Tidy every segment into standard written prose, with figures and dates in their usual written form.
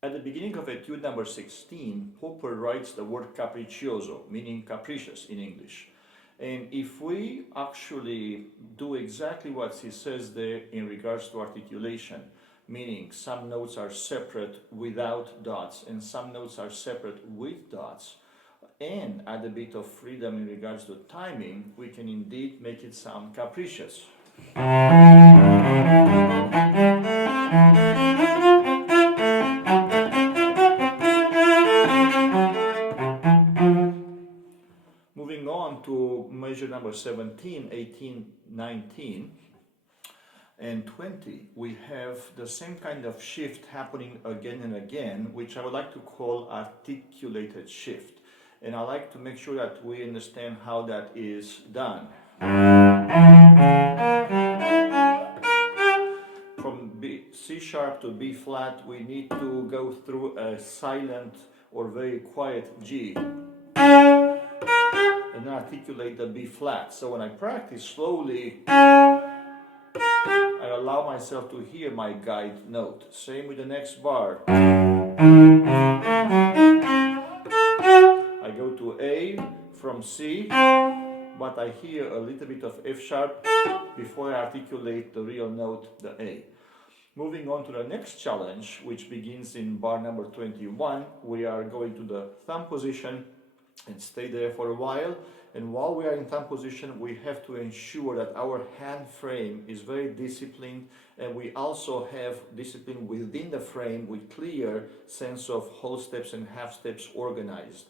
At the beginning of etude number 16, Popper writes the word capriccioso, meaning capricious in English. And if we actually do exactly what he says there in regards to articulation, meaning some notes are separate without dots and some notes are separate with dots, and add a bit of freedom in regards to timing, we can indeed make it sound capricious. Moving on to measure number 17, 18, 19, and 20, we have the same kind of shift happening again and again, which I would like to call articulated shift. And I like to make sure that we understand how that is done. From C sharp to B flat, we need to go through a silent or very quiet G and then articulate the B flat. So when I practice slowly, I allow myself to hear my guide note. Same with the next bar. I go to A from C, but I hear a little bit of F sharp before I articulate the real note, the A. Moving on to the next challenge, which begins in bar number 21, we are going to the thumb position and stay there for a while. And while we are in thumb position, we have to ensure that our hand frame is very disciplined, and we also have discipline within the frame with clear sense of whole steps and half steps organized.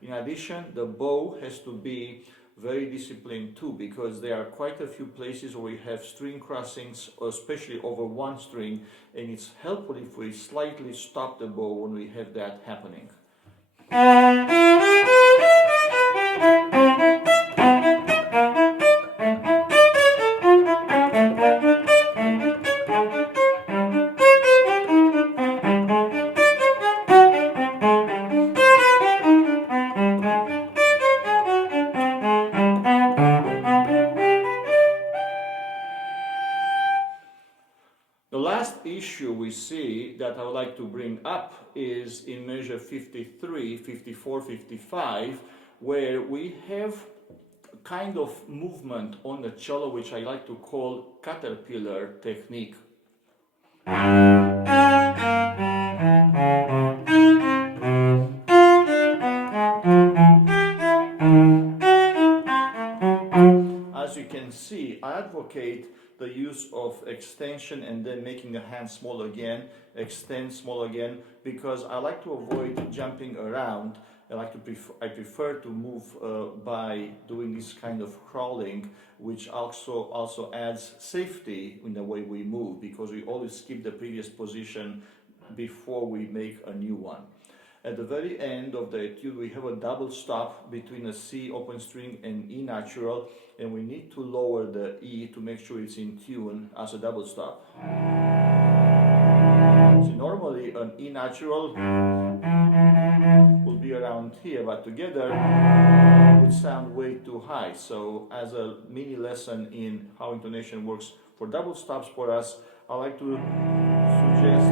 In addition, the bow has to be very disciplined too, because there are quite a few places where we have string crossings, especially over one string, and it's helpful if we slightly stop the bow when we have that happening. The last issue we see that I would like to bring up is in measure 53, 54, 55, where we have kind of movement on the cello which I like to call caterpillar technique. As you can see, I advocate the use of extension and then making the hand small again, extend small again, because I like to avoid jumping around. I prefer to move by doing this kind of crawling, which also adds safety in the way we move, because we always skip the previous position before we make a new one. At the very end of the etude, we have a double stop between a C open string and E natural, and we need to lower the E to make sure it's in tune as a double stop. So normally an E natural will be around here, but together would sound way too high. So as a mini lesson in how intonation works for double stops for us, I like to suggest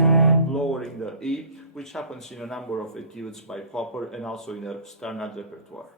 lowering the E, which happens in a number of etudes by Popper and also in the standard repertoire.